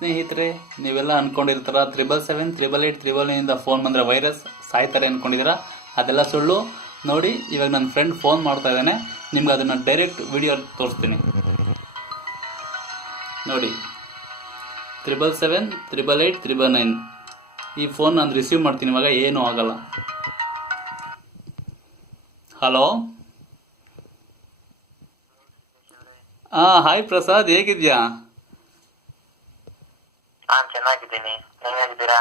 ಸ್ನೇಹಿತರೆ, ನೀವೆಲ್ಲ ಅನ್ಕೊಂಡಿರ್ತಾರ 777 888 ಫೋನ್ ಬಂದರೆ ವೈರಸ್ ಸಾಯ್ತಾರೆ ಅಂದ್ಕೊಂಡಿದ್ದೀರಾ. ಅದೆಲ್ಲ ಸುಳ್ಳು. ನೋಡಿ, ಇವಾಗ ನನ್ನ ಫ್ರೆಂಡ್ ಫೋನ್ ಮಾಡ್ತಾ ಇದ್ದಾನೆ, ನಿಮ್ಗೆ ಅದನ್ನು ಡೈರೆಕ್ಟ್ ವಿಡಿಯೋ ತೋರಿಸ್ತೀನಿ ನೋಡಿ. 777 888 999. ಈ ಫೋನ್ ನಾನು ರಿಸೀವ್ ಮಾಡ್ತೀನಿ ಇವಾಗ, ಏನೂ ಆಗಲ್ಲ. ಹಲೋ. ಹಾಯ್ ಪ್ರಸಾದ್, ಹೇಗಿದ್ಯಾ? ಚೆನ್ನಾಗಿದ್ದೀನಿ, ನೀವು ಹೇಗಿದ್ದೀರಾ?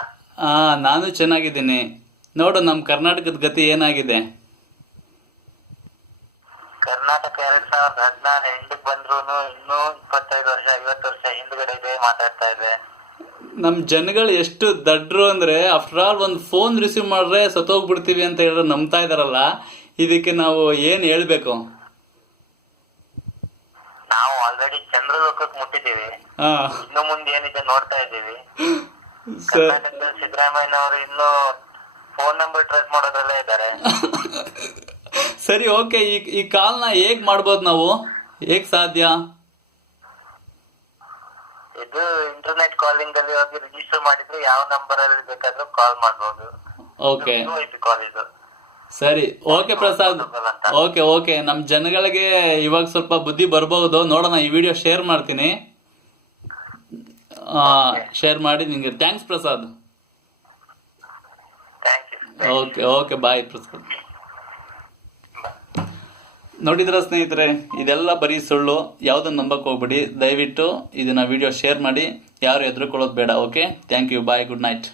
ನಾನು ಚೆನ್ನಾಗಿದ್ದೀನಿ. ನೋಡು, ನಮ್ಮ ಕರ್ನಾಟಕದ ಗತಿ ಏನಾಗಿದೆ. ಕರ್ನಾಟಕ 2016 ಎಂಡಕ್ಕೆ ಬಂದ್ರು ಇನ್ನೂ 25 ವರ್ಷ 50 ವರ್ಷ ಹಿಂದ್ಗಡೆ ಇದೆ ಮಾತಾಡ್ತಾ ಇದೆ. ನಮ್ಮ ಜನಗಳು ಎಷ್ಟು ದಡ್ರು ಅಂದರೆ, ಆಫ್ಟರ್ ಆಲ್ ಒಂದು ಫೋನ್ ರಿಸೀವ್ ಮಾಡ್ರೆ ಸತ್ತೋಗ್ಬಿಡ್ತೀವಿ ಅಂತ ಹೇಳಿದ್ರೆ ನಂಬ್ತಾ ಇದಾರಲ್ಲ. ಇದಕ್ಕೆ ನಾವು ಏನು ಹೇಳ್ಬೇಕು? ನಾವು ಆಲ್ರೆಡಿ ಚಂದ್ರಲೋಕಕ್ಕೆ ಮುಟ್ಟಿದ್ದೀವಿ, ಇನ್ನು ಮುಂದೆ ಏನಿದೆ ನೋಡ್ತಾ ಇದ್ದೀವಿ. ಕರ್ನಾಟಕದಲ್ಲಿ ಸಿದ್ದರಾಮಯ್ಯನವರು ಇನ್ನೂ ಫೋನ್ ನಂಬರ್ ಟ್ರೇಸ್ ಮಾಡೋದ್ರಲ್ಲೇ ಇದ್ದಾರೆ. ಸರಿ, ಓಕೆ. ಈ ಕಾಲ್ನ ಹೇಗ್ ಮಾಡ್ಬೋದು ನಾವು? ಹೇಗ್ ಸಾಧ್ಯ? ಇದು ಇಂಟರ್ನೆಟ್ ಕಾಲಿಂಗ್ ಅಲ್ಲಿ ಹೋಗಿ ರಿಜಿಸ್ಟರ್ ಮಾಡಿದ್ರೆ ಯಾವ ನಂಬರ್ ಅಲ್ಲಿ ಬೇಕಾದ್ರೂ ಕಾಲ್ ಮಾಡಬಹುದು. ಓಕೆ, ಕಾಲ್ ಇದು. ಸರಿ, ಓಕೆ ಪ್ರಸಾದ್. ಓಕೆ, ನಮ್ಮ ಜನಗಳಿಗೆ ಇವಾಗ ಸ್ವಲ್ಪ ಬುದ್ಧಿ ಬರ್ಬಹುದು. ನೋಡೋಣ, ಈ ವಿಡಿಯೋ ಶೇರ್ ಮಾಡ್ತೀನಿ. ಶೇರ್ ಮಾಡಿ ನಿಮಗೆ ಥ್ಯಾಂಕ್ಸ್ ಪ್ರಸಾದ್. ಓಕೆ, ಬಾಯ್ ಪ್ರಸಾದ್. ನೋಡಿದ್ರ ಸ್ನೇಹಿತರೆ, ಇದೆಲ್ಲ ಬರೀ ಸುಳ್ಳು. ಯಾವುದನ್ನು ನಂಬಕ್ಕೆ ಹೋಗ್ಬೇಡಿ. ದಯವಿಟ್ಟು ಇದನ್ನ ವಿಡಿಯೋ ಶೇರ್ ಮಾಡಿ. ಯಾರು ಹೆದರ್ಕೊಳ್ಳೋದು ಬೇಡ. Okay, thank you, bye, good night.